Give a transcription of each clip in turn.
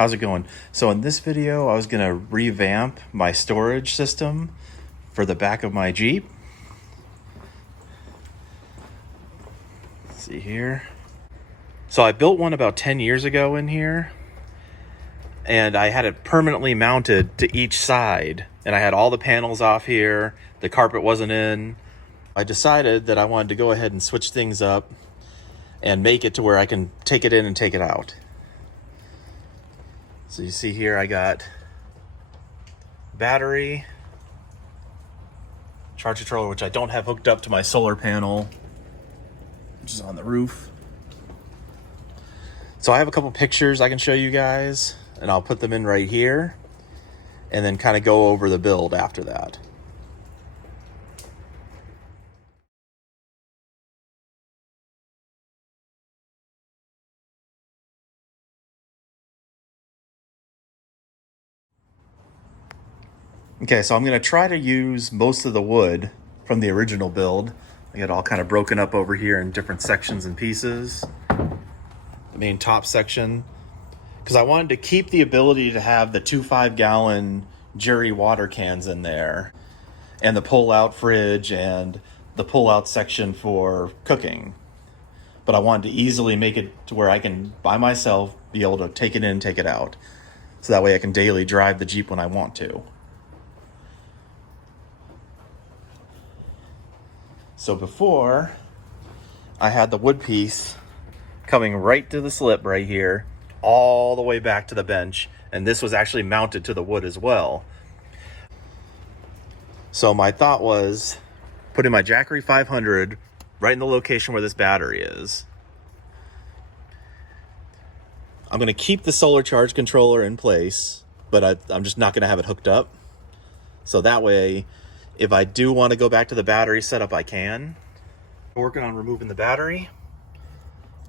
How's it going? So in this video, I was gonna revamp my storage system for the back of my Jeep. Let's see here. So I built one about 10 years ago in here, and I had it permanently mounted to each side, and I had all the panels off here. The carpet wasn't in. I decided that I wanted to go ahead and switch things up and make it to where I can take it in and take it out. So you see here, I got battery, charge controller, which I don't have hooked up to my solar panel, which is on the roof. So I have a couple pictures I can show you guys, and I'll put them in right here, and then kind of go over the build after that. Okay, so I'm going to try to use most of the wood from the original build. I got it all kind of broken up over here in different sections and pieces. The main top section, because I wanted to keep the ability to have the 2 5-gallon Jackery water cans in there, and the pull-out fridge and the pull-out section for cooking. But I wanted to easily make it to where I can, by myself, be able to take it in, take it out. So that way I can daily drive the Jeep when I want to. So before, I had the wood piece coming right to the slip right here, all the way back to the bench, and this was actually mounted to the wood as well. So my thought was putting my Jackery 500 right in the location where this battery is. I'm going to keep the solar charge controller in place, but I'm just not going to have it hooked up. So that way, if I do want to go back to the battery setup, I can. I'm working on removing the battery.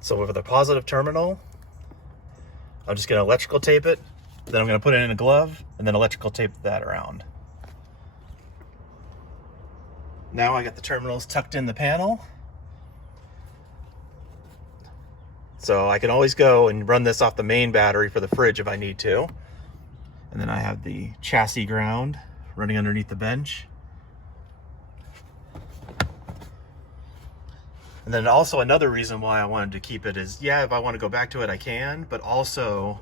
So with the positive terminal, I'm just going to electrical tape it. Then I'm going to put it in a glove and then electrical tape that around. Now I got the terminals tucked in the panel. So I can always go and run this off the main battery for the fridge if I need to. And then I have the chassis ground running underneath the bench. And then also another reason why I wanted to keep it is, yeah, if I want to go back to it, I can, but also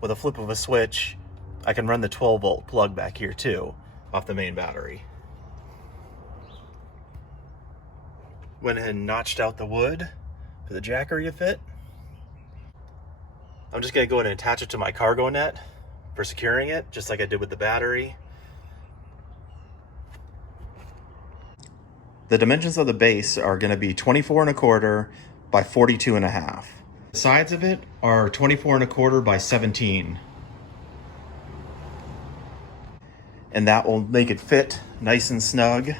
with a flip of a switch, I can run the 12-volt plug back here too, off the main battery. Went ahead and notched out the wood for the Jackery to fit. I'm just gonna go ahead and attach it to my cargo net for securing it, just like I did with the battery. The dimensions of the base are going to be 24.25 by 42.5. The sides of it are 24.25 by 17. And that will make it fit nice and snug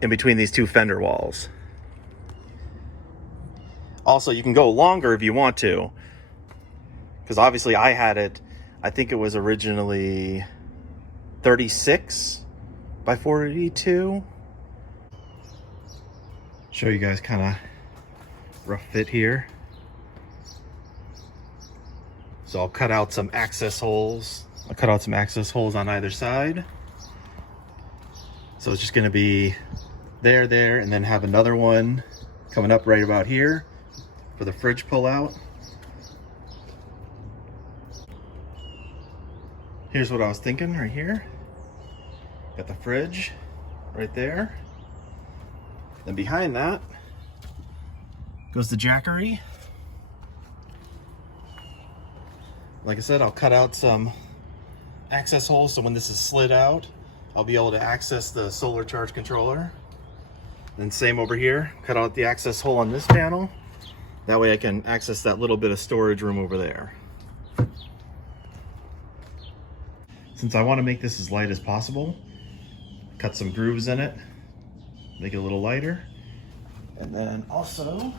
in between these two fender walls. Also, you can go longer if you want to, because obviously I had it, I think it was originally 36 by 42. Show you guys kind of rough fit here. So I'll cut out some access holes. I'll cut out some access holes on either side. So it's just going to be there, and then have another one coming up right about here for the fridge pull out. Here's what I was thinking right here. Got the fridge right there. Then behind that goes the Jackery. Like I said, I'll cut out some access holes so when this is slid out, I'll be able to access the solar charge controller. Then same over here, cut out the access hole on this panel. That way I can access that little bit of storage room over there. Since I want to make this as light as possible, cut some grooves in it, make it a little lighter. And then also,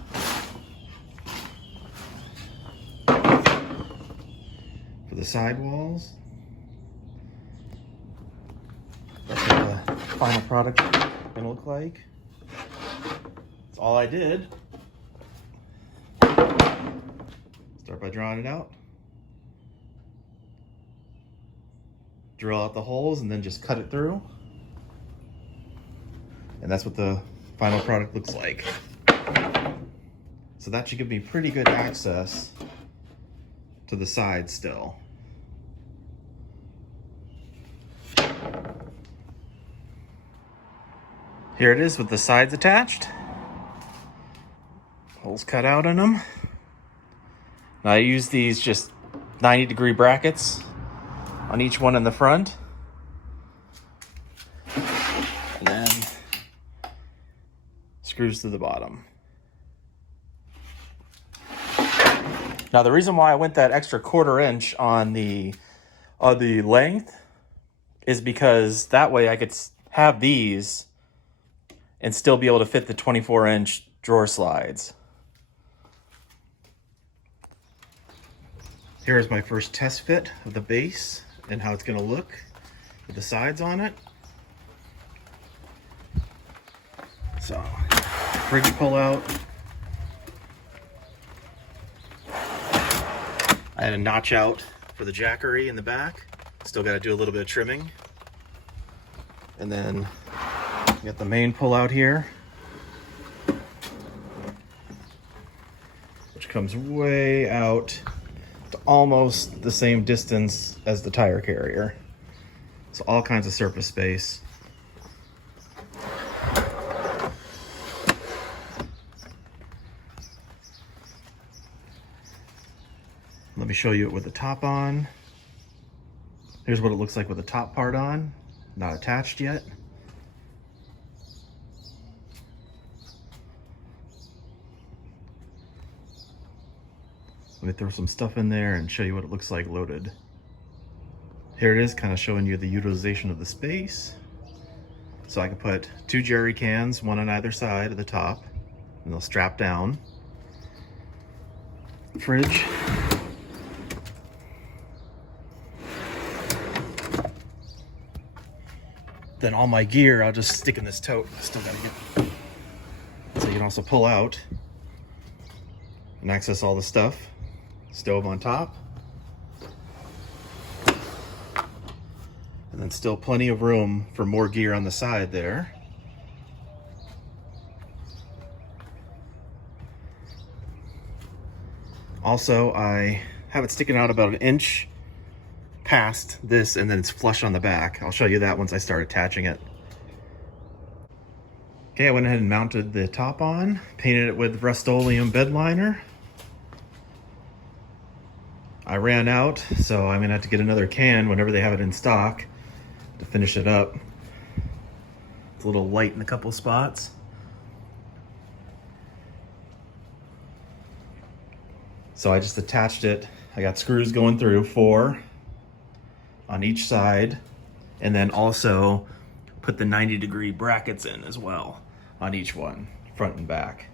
for the side walls, that's what the final product is going to look like. That's all I did. Start by drawing it out. Drill out the holes and then just cut it through. And that's what the final product looks like. So that should give me pretty good access to the side still. Here it is with the sides attached. Holes cut out in them. Now I use these just 90-degree brackets on each one in the front. And then screws to the bottom. Now the reason why I went that extra 1/4 inch on the length is because that way I could have these and still be able to fit the 24-inch drawer slides. Here's my first test fit of the base and how it's going to look with the sides on it. So, fridge pull out. I had a notch out for the Jackery in the back. Still got to do a little bit of trimming. And then got the main pull out here, which comes way out to almost the same distance as the tire carrier. So all kinds of surface space. Let me show you it with the top on. Here's what it looks like with the top part on, not attached yet. Let me throw some stuff in there and show you what it looks like loaded. Here it is, kind of showing you the utilization of the space. So I can put 2 jerry cans, one on either side of the top, and they'll strap down. Fridge. Then all my gear, I'll just stick in this tote. Still gotta get. So you can also pull out and access all the stuff. Stove on top. And then still plenty of room for more gear on the side there. Also, I have it sticking out about 1 inch past this, and then it's flush on the back. I'll show you that once I start attaching it. Okay, I went ahead and mounted the top on, painted it with Rust-Oleum bed liner. I ran out, so I'm gonna have to get another can whenever they have it in stock to finish it up. It's a little light in a couple spots. So I just attached it. I got screws going through, 4 on each side, and then also put the 90-degree brackets in as well on each one, front and back.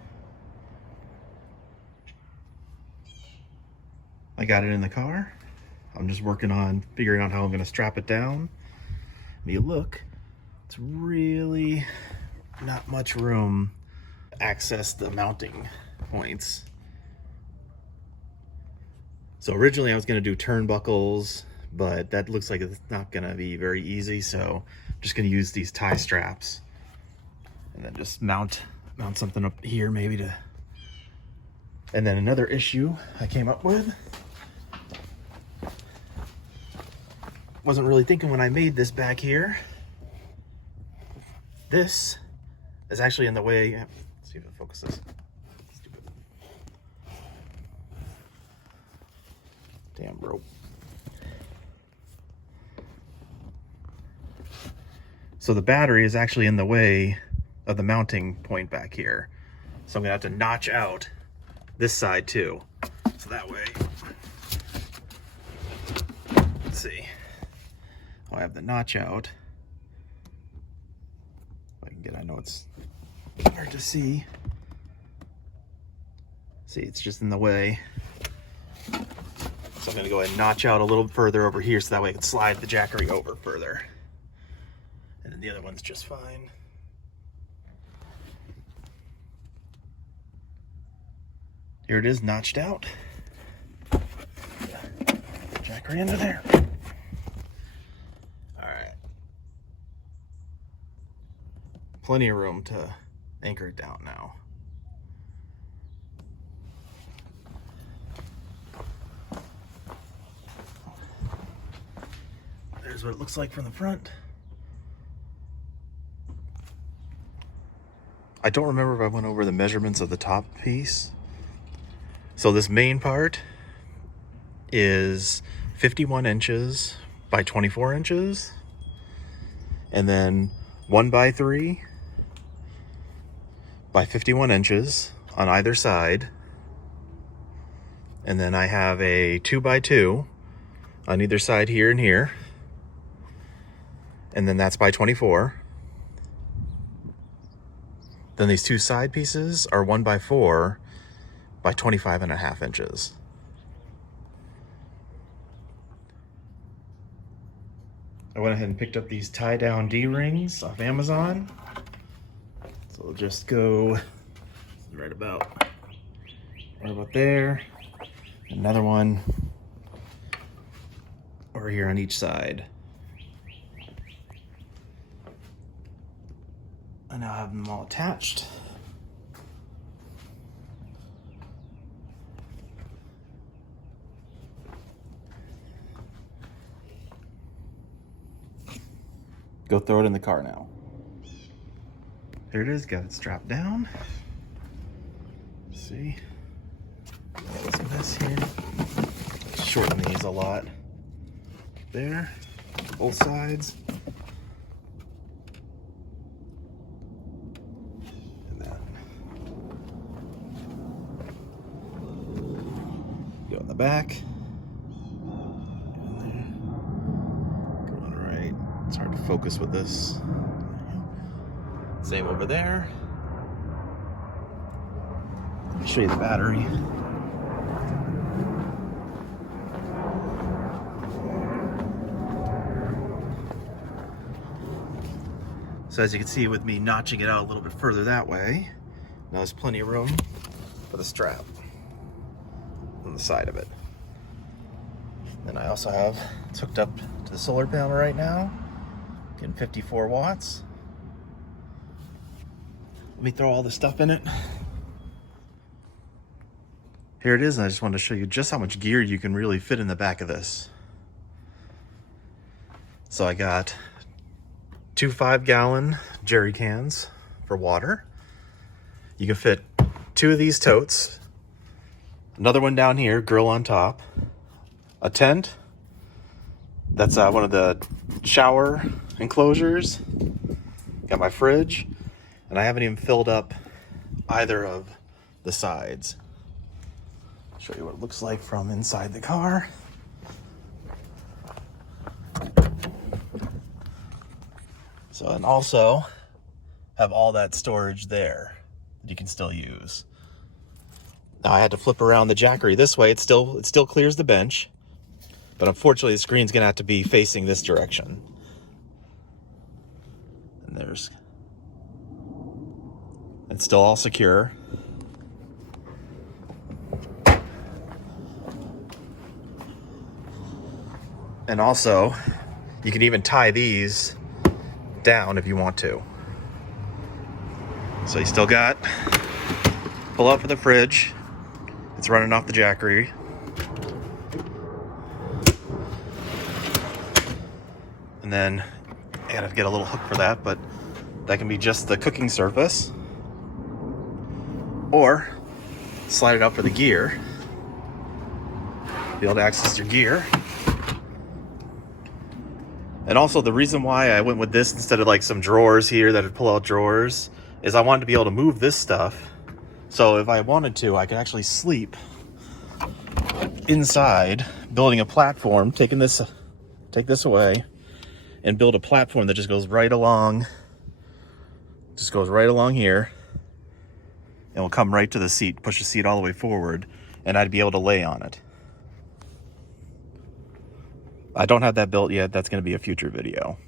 I got it in the car. I'm just working on figuring out how I'm going to strap it down. If you look, it's really not much room to access the mounting points. So originally I was going to do turnbuckles, but that looks like it's not going to be very easy, so I'm just going to use these tie straps and then just mount something up here maybe to. And then another issue I came up with, wasn't really thinking when I made this back here. This is actually in the way. Let's see if it focuses. Stupid. Damn rope. So the battery is actually in the way of the mounting point back here. So I'm gonna have to notch out this side too. So that way, let's see. I have the notch out. If I can get, I know it's hard to see. See, it's just in the way. So I'm gonna go ahead and notch out a little further over here so that way I can slide the Jackery over further. And then the other one's just fine. Here it is, notched out. Jackery under there. All right. Plenty of room to anchor it down now. There's what it looks like from the front. I don't remember if I went over the measurements of the top piece. So this main part is 51 inches by 24 inches. And then 1x3 by 51 inches on either side. And then I have a 2x2 on either side here and here. And then that's by 24. Then these two side pieces are 1x4 by 25.5 inches. I went ahead and picked up these tie-down D-rings off Amazon. So we'll just go right about there. Another one over here on each side. I now have them all attached. Go throw it in the car now. There it is, got it strapped down. See? Got this mess here. Shorten these a lot. There, both sides. Go in the back. Going right. It's hard to focus with this. Same over there. Let me show you the battery. So as you can see with me notching it out a little bit further that way, now there's plenty of room for the strap on the side of it. Then I also have, it's hooked up to the solar panel right now, getting 54 watts. Let me throw all the stuff in it. Here it is, and I just wanted to show you just how much gear you can really fit in the back of this. So I got 2 5-gallon jerry cans for water. You can fit 2 of these totes, another one down here, grill on top, a tent, that's one of the shower enclosures, got my fridge, and I haven't even filled up either of the sides. I'll show you what it looks like from inside the car. So, and also have all that storage there that you can still use. Now I had to flip around the Jackery this way. It still clears the bench, but unfortunately the screen's gonna have to be facing this direction. And it's still all secure. And also, you can even tie these down if you want to. So you still got pull out for the fridge. It's running off the Jackery. And then I gotta get a little hook for that, but that can be just the cooking surface. Or slide it out for the gear. Be able to access your gear. And also the reason why I went with this instead of like some drawers here that would pull out drawers is I wanted to be able to move this stuff. So if I wanted to, I could actually sleep inside, building a platform, take this away, and build a platform that just goes right along here, and will come right to the seat, push the seat all the way forward, and I'd be able to lay on it. I don't have that built yet. That's going to be a future video.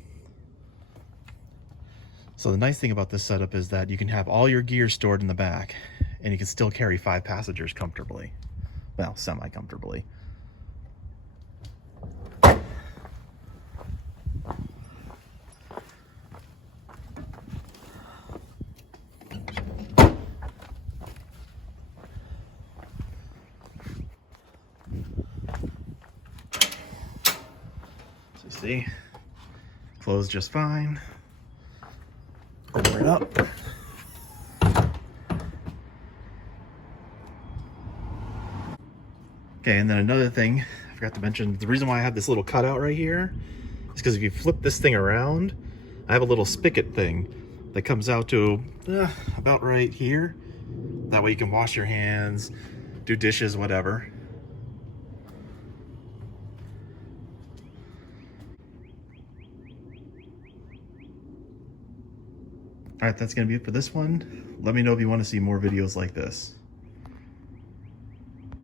So the nice thing about this setup is that you can have all your gear stored in the back, and you can still carry 5 passengers comfortably. Well, semi-comfortably. See, closed just fine. Open it up. Okay, and then another thing I forgot to mention, the reason why I have this little cutout right here is because if you flip this thing around, I have a little spigot thing that comes out to about right here. That way you can wash your hands, do dishes, whatever. All right, that's gonna be it for this one. Let me know if you want to see more videos like this.